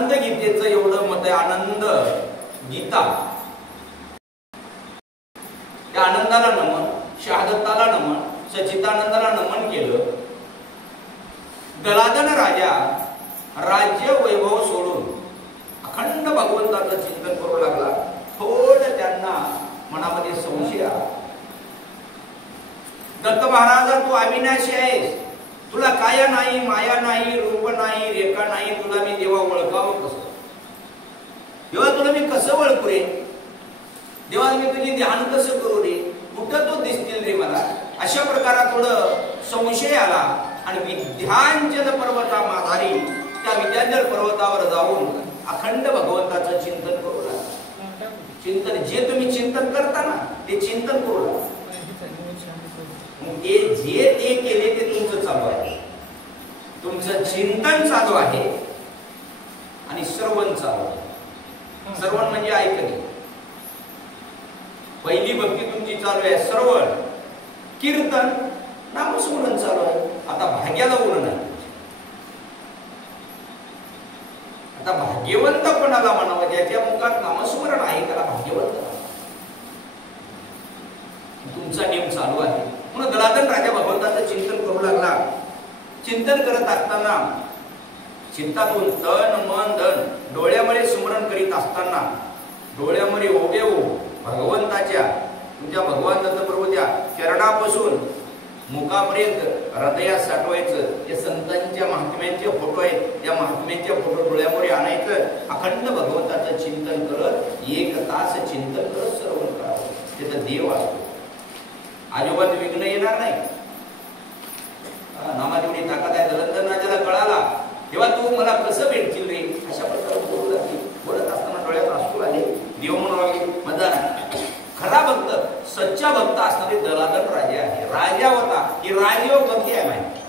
आनंद गीतेचं एवढं मत आहे, आनंद गीता, त्या आनंदाला नमन, शहादत्ताला नमन, सच्चिदानंदाला नमन केलं. दलादन राजा राज्य वैभव सोडून अखंड भगवंताचं चिंतन करू लागला. थोडं त्यांना मनामध्ये संशय आला. दत्त महाराजा, तू अविनाशी आहेस, तुला काया नाही, माया नाही, रूप नाही, रेखा नाही, तुला मी देवा ओळखावं कसं? देवा तुला मी कसं ओळखू रे? देवा मी तुझी ध्यान कसं करू रे? कुठं तो दिसतील रे मला? अशा प्रकारात थोडं संशय आला आणि विद्यांचल पर्वता माधारी त्या विद्यांचल पर्वतावर जाऊन अखंड भगवंताचं चिंतन करू लागला. चिंतन जे तुम्ही चिंतन करता ना ते चिंतन करू लागला. ते जे ते केले ते तुमचं चालू आहे, तुमचं चिंतन चालू आहे आणि श्रवण चालू आहे. श्रवण म्हणजे ऐकणे. पहिली भक्ती तुमची चालू आहे श्रवण, कीर्तन, नामस्मरण चालू आहे. आता भाग्याला उरण आहे. आता भाग्यवंत कोणाला म्हणावं? ज्याच्या मुखात नामस्मरण आहे त्याला भाग्यवंत. तुमचा नियम चालू आहे. म्हणून दलादन राजा भगवंताचं चिंतन करू लागला. चिंतन करत असताना चित्तातून तन मन धन डोळ्यामध्ये स्मरण करीत असताना डोळ्यामध्ये उभे भगवंताच्या, तुमच्या भगवान दत्तप्रभूच्या चरणापासून मुखापर्यंत हृदयात साठवायचं. ते संतांच्या महात्म्यांचे फोटो आहेत, त्या महात्म्यांचे फोटो डोळ्यामध्ये आणायचं. अखंड भगवंताचं चिंतन करत 1 तास चिंतन करत श्रवण करावं. तिथं देव असतो. अजिबात विघ्न येणार नाही. नामाची ताकद आहे. दलंदन राजाला कळाला, तेव्हा तू मला कसं भेटशील रे? अशा प्रकारे बोलू लागली. बोलत असताना डोळ्यात अश्रू आले. देव म्हणू लागले, माझा खरा भक्त, सच्चा भक्त असणारे दलादन राजा आहे. राजा होता की राजयोग भक्ती आहे माहिती.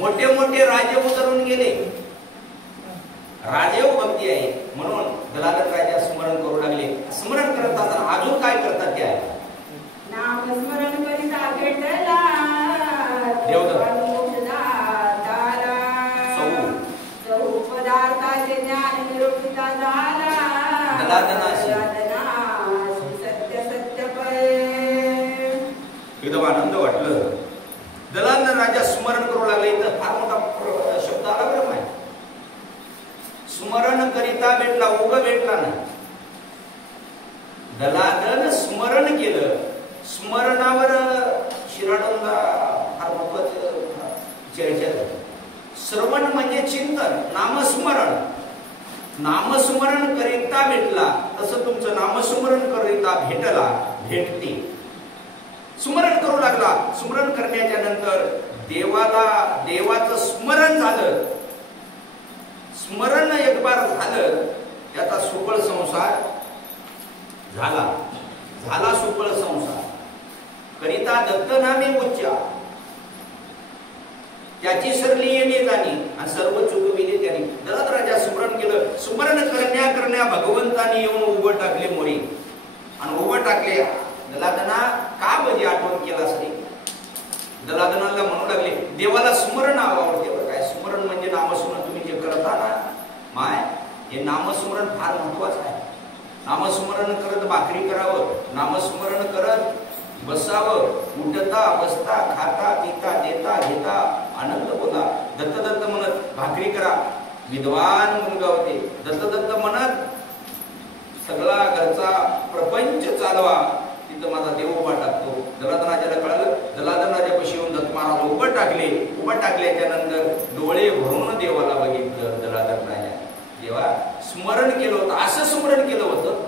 मोठे मोठे राजे उतरून गेले, राजयोग भक्ती आहे. म्हणून दलादन राजा स्मरण करू लागले. स्मरण करत असताना अजून काय करतात ते आहे. नाम स्मरण करिता भेटला पदार्थाचे ज्ञान निरूपिता झाला. सत्य सत्य पळे. एकदम आनंद वाटलं. दलादन राजा स्मरण करू लागले. इथं फार मोठा शब्द आला बरं माहिती. स्मरण करिता भेटला, उग भेटला नाही. दलादन स्मरण केलं. स्मरणावर शिराडोंला फार महत्वाचं चर्चा झाली. श्रवण म्हणजे चिंतन, नामस्मरण. नामस्मरण करिता भेटला तसं तुमचं नामस्मरण करिता भेटला, भेटते. स्मरण करू लागला. स्मरण करण्याच्या नंतर देवाचं स्मरण झालं. स्मरण एक बार झालं, त्याचा सुफळ संसार झाला सुफळ संसार. करिता दत्त नामे उच्चा, त्याची सरली येणे जाणी आणि सर्व चुकविले त्यांनी. दलाद राजा स्मरण केलं. स्मरण करण्या भगवंतानी येऊन उभं टाकले मोरी आणि उभं टाकले. दलादना का म्हणजे आठवण केला सरी? दलादनाला म्हणू लागले, देवाला स्मरण आवडते बरं काय. स्मरण म्हणजे नामस्मरण तुम्ही जे करता ना माय, हे नामस्मरण फार महत्वाचं आहे. नामस्मरण करत भाकरी करावं, नामस्मरण करत बसावं, उठता बसता खाता पिता देता घेता आनंद बोला. दत्त दत्त म्हणत भाकरी करा. विद्वान मुलगा होते. दत्त दत्त म्हणत सगळा घरचा प्रपंच चालवा. तिथं माझा देव उभा टाकतो. दलादन राजाला कळालं. दलादन राजापाशी येऊन दत्त महाराज उभं टाकले. उभं टाकल्याच्या नंतर डोळे भरून देवाला बघितलं. दलादन राजा देवा स्मरण केलं होतं. असं स्मरण केलं होतं,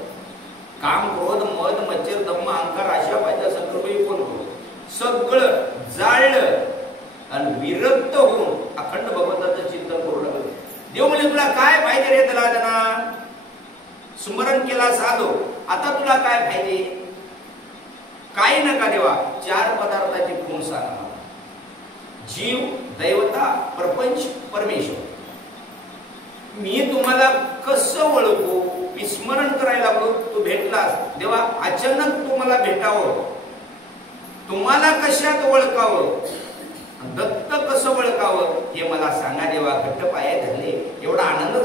काम क्रोध मद मच्छर दम्म अहंकार अशा पाहिजे सगळं कोण सगळं जाळलं आणि विरक्त होऊन अखंड भगवंताचं चिंतन करू लागलं. देव म्हणजे तुला काय पाहिजे रे दलादना? स्मरण केला साधो, आता तुला काय पाहिजे? काही नका देवा, 4 पदार्थाची खूण सांगा. जीव, दैवता, प्रपंच, परमेश्वर. मी तुम्हाला कसं ओळखू? मी स्मरण करायला लागलो, तू भेटलास. देवा अचानक तुम्हाला भेटावं, तुम्हाला कशात ओळखावं, दत्त कसं ओळखावं हे मला सांगा देवा. घट्ट पाय धरले. एवढा आनंद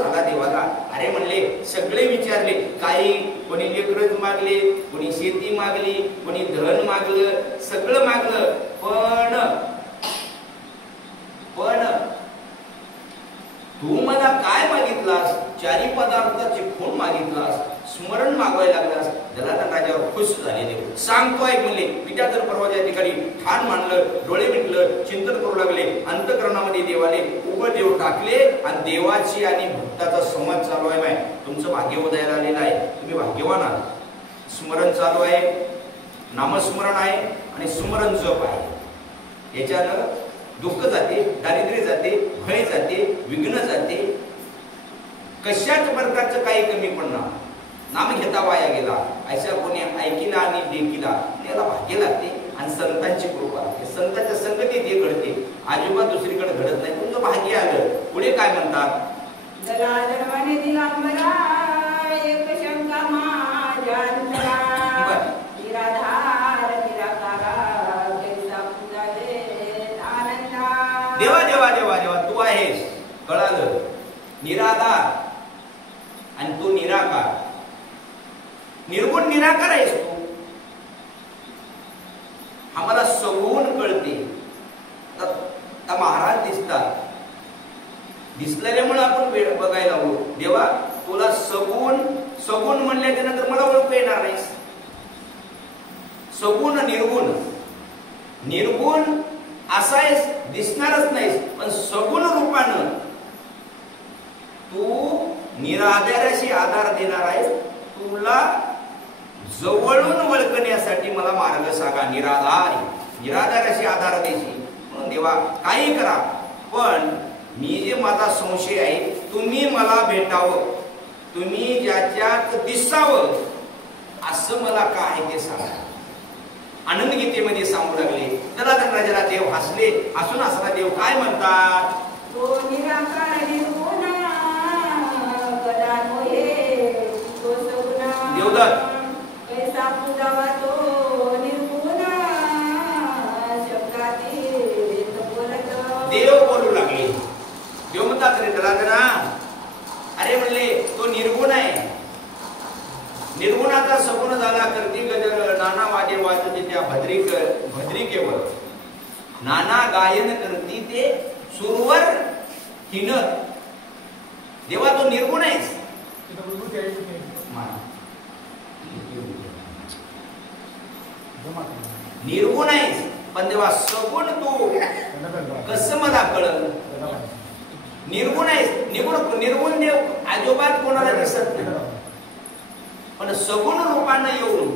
इंग्रज मागले, कोणी शेती मागली, कोणी धन मागलं, सगळं मागलं, पण तू मला काय मागितलास? चारी पदार्थाची खूण मागितलास, स्मरण मागवायला लागलास. जलाधन राजावर खुश झाले देव. सांगतो ऐक म्हणले. विद्याधर पर्वताच्या ठिकाणी ठाण मांडलं, डोळे मिटलं, चिंतन करू लागले. अंतःकरणामध्ये देवाने उघड देव टाकले आणि देवाची आणि भक्ताचा संवाद चालू आहे. तुमचं भाग्य उदयाला आलेलं आहे, तुम्ही भाग्यवान आहात. स्मरण चालू आहे, नामस्मरण आहे आणि स्मरण जप आहे. याच्यानं दुःख जाते, दारिद्र्य जाते, भय जाते, विघ्न जाते, कशाच प्रकारचं काही कमी पडणार. नाम घेता वाया गेला अशा कोणी ऐकिला आणि देखिला त्याला भाग्य लागते आणि संतांची कृपा लागते. संतांच्या संगतीत हे घडते, अजिबात दुसरीकडे घडत नाही. तुमचं भाग्य आलं. पुढे काय म्हणतात? जलाधरवाने दिला मला एक शंका माझ्या अंतरा, निराधार निराकारा कैसा पूजा देत आनंदा. देवा देवा देवा देवा तू आहेस, कळालं. निराधार आणि तू निराकार, निर्गुण निराकार आहेस तू. आम्हाला सगुण कळते. आता महाराज दिसतात, दिसलेल्यामुळे आपण बघायला हवं. देवा तुला सगुण सगुण म्हणल्याच्या नंतर मला ओळख येणार नाहीस. सगुण निर्गुण, निर्गुण असा आहेस, दिसणारच नाहीस. पण सगुण रूपानं तू निराधाराशी आधार देणार आहेस. तुला जवळून ओळखण्यासाठी मला मार्ग सांगा. निराधाराशी आधार द्यायची. म्हणून देवा काही करा, पण मी जे माझा संशय आहे तुम्ही मला भेटावं, तुम्ही ज्याच्यात दिसावं असं मला काय ते सांगा. आनंद गीतेमध्ये सांगू लागले. जलाधर राजाला देव हसले. हसून हसला देव काय म्हणतात? तो निराकार निर्गुण गदा नोहे तो सगुण देवदत्त कैसा पूजावा तो निर्गुण शब्दातीत बोलत. देव बोलू लागले. देव म्हणतात रे जलाधरा, अरे म्हणले तो निर्गुण आहे. निर्गुणाचा सगुण झाला. करती गजर नाना वादे वाजते त्या भद्रिकेवर, नाना गायन करती ते सुरवर हिनर. देवा तो निर्गुण आहेस, निर्गुण आहेस, पण देवा सगुण तू कसं मला कळलं? निर्गुण आहेस. निर्गुण देव अजोबात कोणाला दिसत नाही, पण सगुण रूपानं येऊन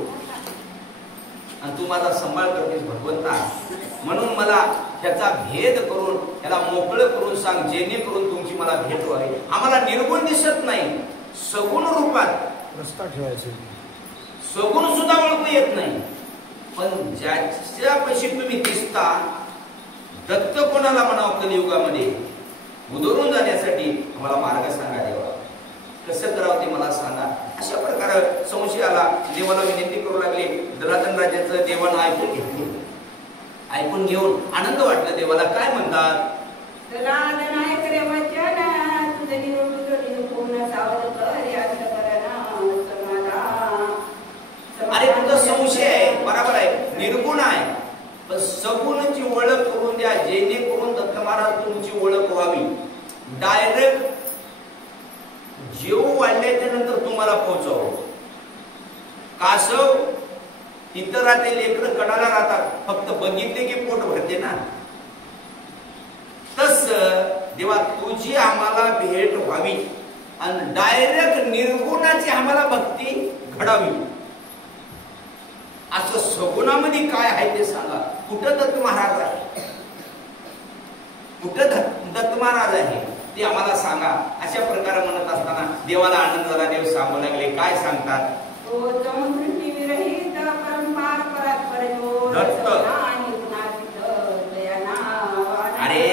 आणि तू माझा सांभाळ करतेस भगवंता. म्हणून मला त्याचा भेद करून त्याला मोकळं करून सांग, जेणेकरून तुमची मला भेट व्हावी. आम्हाला निर्गुण दिसत नाही, सगुण रूपात रस्ता ठेवायचे. सगुण सुद्धा ओळखू येत नाही. पण ज्याच्यापाशी तुम्ही दिसता, दत्त कोणाला म्हणावं कलियुगामध्ये उधळून जाण्यासाठी आम्हाला मार्ग सांगा देवा. कसं करावं ते मला सांगा. अशा प्रकारे संशय आला. देवाला विनंती करू लागले. जलाधन राजाचं देवानं ऐकून घेतलं. ऐकून घेऊन आनंद वाटला देवाला. काय म्हणतात? जलाधन ऐक रे वचन तुझं निर्गुण सावध कर यात करना समाधान. अरे तुझा संशय आहे, बरोबर आहे, निर्गुण आहे, पण सगुणाची ओळख करून द्या, जेणेकरून दत्त महाराज तुमची ओळख व्हावी. डायरेक्ट जेव वाढल्याच्या नंतर तुम्हाला पोहोचव. कासव तिथं राहते, लेकरं कडाला राहतात, फक्त बघितले की पोट भरते ना. तस देवा तुझी आम्हाला भेट व्हावी आणि डायरेक्ट निर्गुणाची आम्हाला भक्ती घडावी. असं सगुणामध्ये काय आहे ते सांगा. कुठं दत्त महाराज आहे, कुठं दत्त महाराज आहे ते आम्हाला सांगा. अशा प्रकारे म्हणत असताना देवाला आनंद झाला. देव सांगू लागले. काय सांगतात? अरे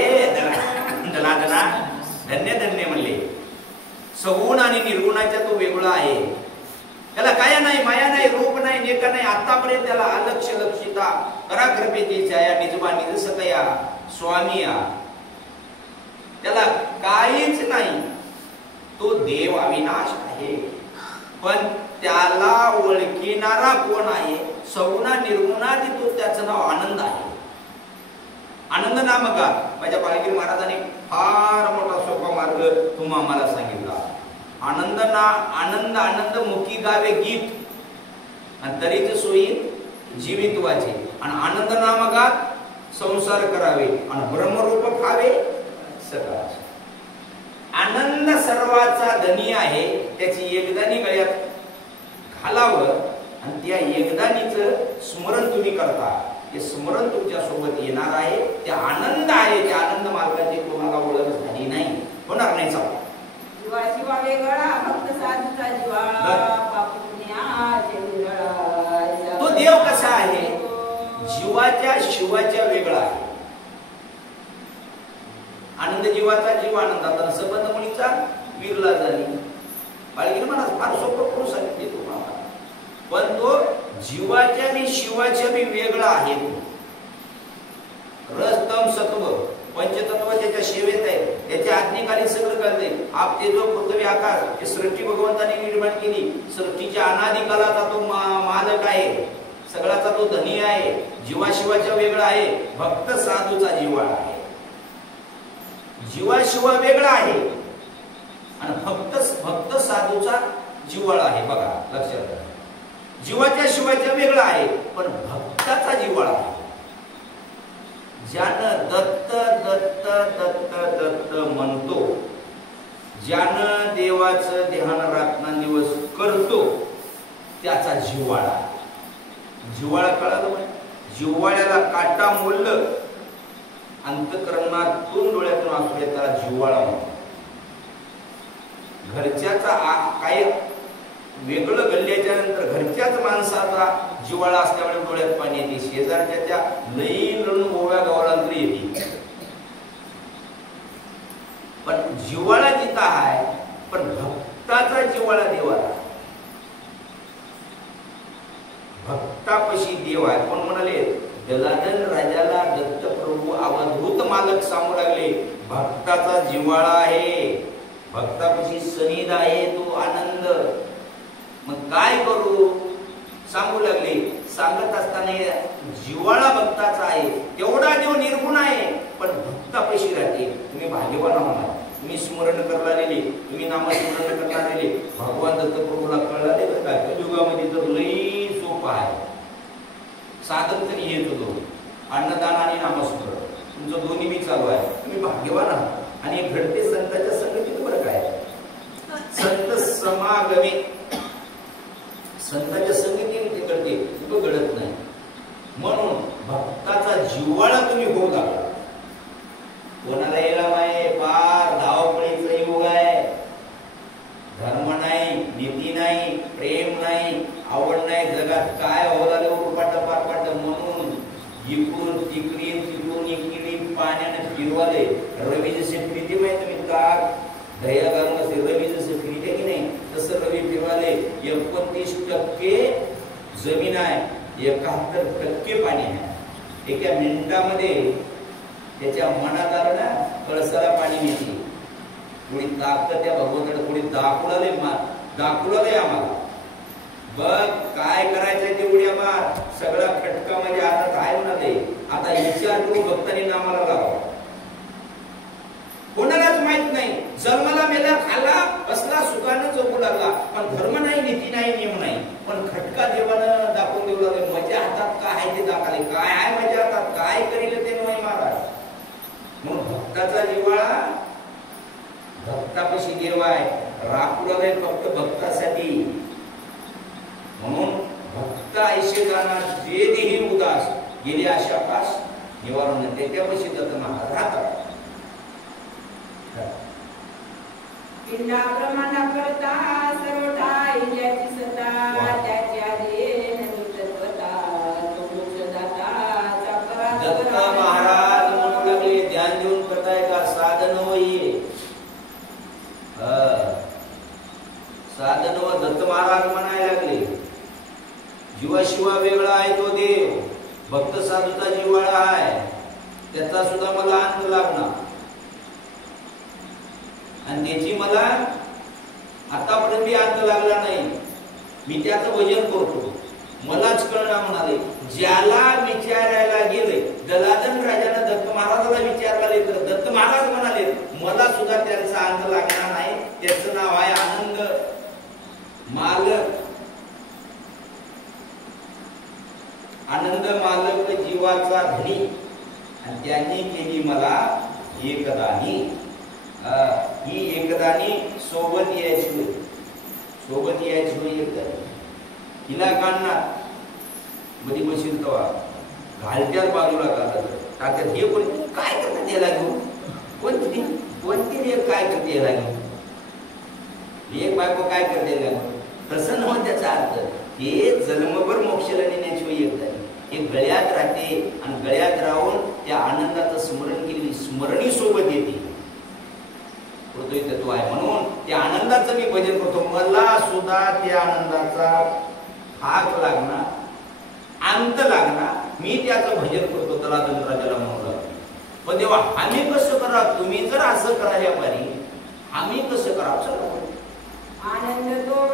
जलाधना धन्य धन्य म्हणले. सगुण आणि निर्गुणाच्या तो वेगळा आहे. त्याला काया नाही, माया नाही, रूप नाही, नेका नाही. आतापर्यंत त्याला अलक्ष लक्षिता कराकृपेची छाया निजबा निज सतया स्वामिया, त्याला काहीच नाही. तो देव अविनाश आहे. पण त्याला ओळखिणारा कोण आहे? सगुणा निर्गुणाती तो, त्याचं नाव आनंद आहे. आनंद नामका माझ्या बाळगिरी महाराजांनी फार मोठा सोपा मार्ग तुम्हा आम्हाला सांगितला. आनंद आनंद आनंद मुखी गावे गीत आणि तरीच सोयी जीवित वाचे. आणि आनंद नामकात संसार करावे आणि ब्रह्मरूप खावे सकाळचे. आनंद सर्वाचा धनी आहे. त्याची एकदानी गळ्यात घालावं आणि त्या एकदानीचं स्मरण तुम्ही करता. ते स्मरण तुमच्या सोबत येणार आहे. ते आनंद आहे. त्या आनंद मार्गाची तुम्हाला ओळख झाली नाही, होणार नाही. चालू जीवा शिवा वेगळा भक्त साधूचा जिव्हाळा पाप पुण्याचे विरळा. तो देव कसा आहे? जीवाच्या शिवाच्या वेगळा आहे. आनंद जीवाचा जीव आनंदाचा संबंध मुलीचा विरला झाली. बाळगिरी महाराज फार सोपं करून सांगितले तुम्हाला. पण तो जीवाच्या बी शिवाच्या बी वेगळा आहे. रस तम सत्व पंचतत्व त्याच्या सेवेत आहे. त्याच्या आज्ञेखाली सगळं करते. आप ते जो पृथ्वी आकाश हे सृष्टी भगवंताने निर्माण केली. सृष्टीच्या अनादिकालाचा तो मालक आहे. सगळ्याचा तो धनी आहे. जीवाशिवाच्या वेगळा आहे. भक्त साधूचा जिव्हाळा आहे. जीवाशिवा वेगळा आहे आणि भक्त साधूचा जिव्हाळा आहे. बघा लक्षात घ्या. जीवाच्या शिवाच्या वेगळा आहे पण भक्ताचा जिव्हाळा आहे. ज्यानं दत्त दत्त दत्त दत्त म्हणतो, ज्यानं देवाचं ध्यान रात्रंदिवस करतो, त्याचा जिव्हाळा. जिव्हाळा कळालं म्हणजे जिव्हाळ्याला काटा मोडलं, अंतःकरणातून डोळ्यातून आसू त्याला जिव्हाळा म्हणतो. घरच्याचा काय वेगळं गल्ल्याच्या नंतर घरच्याच माणसाचा जिव्हाळा असल्यामुळे डोळ्यात पाणी येते. शेजारच्या त्या लई लढून गोव्या गावाला येते. पण जिव्हाळा जिथं आहे पण भक्ताचा जिव्हाळा देवाला. भक्तापशी देव आहे. कोण म्हणाले? जलाधन राजाला दत्तप्रभू अवधूत मालक सांगू लागले, भक्ताचा जिव्हाळा आहे. भक्तापशी सनिध आहे तो आनंद. मग काय करू सांगू लागले. सांगत असताना जिव्हाळा भक्ताचा आहे. तेवढा देव निर्गुण आहे पण भक्तापशी राहते. तुम्ही भाग्यवान आहात. तुम्ही स्मरण करणारे, तुम्ही नामस्मरण करणारे भगवान दत्तप्रभूला कळणारे बरं का. कलियुगामध्ये तर लई सोपं आहे. साधन तरी येत होतो. अन्नदान आणि नामस्मरण तुमचं दोन्ही मी चालू आहे. तुम्ही भाग्यवान आहात. आणि घडते संतांच्या संगतीत बरं काय. संत समागमे संतांच्या संगतीने ते घडते, तो घडत नाही. म्हणून भक्ताचा जिव्हाळा तुम्ही होऊ लागला. कोणाला यायला माये फार धावपळीचं युग आहे. धर्म नाही, नीती नाही, प्रेम नाही, आवड नाही. जगात काय होऊ लागलं उरपाट पारपाट. म्हणून इकडून तिकडी तिकडून इकडे पाण्याने फिरवाले. रवी जसे प्रीती माहिती तुम्ही ताक दह्या घालून असे रवी जसे फिरते की नाही तसं रवी फिरवाले. 29% जमीन आहे, 71% पाणी आहे. एका मिनिटामध्ये त्याच्या मनात आलं ना कळसाला पाणी मिळते. थोडी ताकद त्या भगवंताला थोडी दाखवले आम्हाला. बघ काय करायचंय तेवढी आम्हाला. सगळा खटका म्हणजे आता काय होणार आहे. आता विचार करून भक्तांनी नामाला लावा. कोणालाच माहित नाही. जन्माला मेला खाला बसला सुखानं जगू लागला पण धर्म नाही, नीती नाही, नियम नाही. पण खटका देवानं दाखवून देऊ लागले. माझ्या हातात काय आहे ते दाखवले. काय आहे माझ्या हातात, काय करील ते नाही महाराज. म्हणून भक्ताचा जिव्हाळा भक्तापाशी देव आहे. राखुला फक्त भक्तासाठी. म्हणून भक्त ऐसे जाणार जे देही उदास गेले आशा पास निवारण त्याच्यापाशी दत्तना राहतात. पिंडा प्रमाणा करता सर्वथा इंद्रियाची सत्ता त्याच्या देन नितत्वता तो मोक्षदाता दत्त महाराज म्हणू लागले ध्यान देऊन करताय का साधन होई. साधन व दत्त महाराज म्हणायला लागले. जीवाशिवा वेगळा आहे तो देव. भक्त साधूचा जिव्हाळा आहे. त्याचा सुद्धा मला अंत लागणार आणि त्याची मला आतापर्यंत अंत लागला नाही. मी त्याचं भजन करतो, मलाच कळणार म्हणाले. ज्याला विचारायला गेले, दलादन राजानं दत्त महाराजाला विचारले तर दत्त महाराज म्हणाले मला सुद्धा त्यांचा अंत लागणार नाही. त्याचं नाव आहे आनंद मालक. आनंद मालक जीवाचा धनी, आणि त्यांनी केली मला एकदानी. ही एकदानी सोबत यायची, सोबत यायची होई एकदानी. हिला काढणार मध्ये बशील तवा घालत्यात बाजूला टाकतात. हे कोण काय करतात याला घेऊन, कोणती कोणती एक काय करते याला घेऊन, एक बायको काय करते याला घेऊन. तसं नव्हतं त्याचा अर्थ. हे जन्मभर मोक्षाला नेण्याची होई एकदानी. हे गळ्यात राहते आणि गळ्यात राहून त्या आनंदाचं स्मरण केली, स्मरणी सोबत येते. तत्व आहे म्हणून त्या आनंदाचं मी भजन करतो. मला सुद्धा त्या आनंदाचा हाक लागणार, अंत लागणार, मी त्याचं भजन करतो. त्याला दंडराजाला म्हणून पण तेव्हा आम्ही कसं करा, तुम्ही जर असं करायला पाहिजे, आम्ही कसं करा. आनंद तो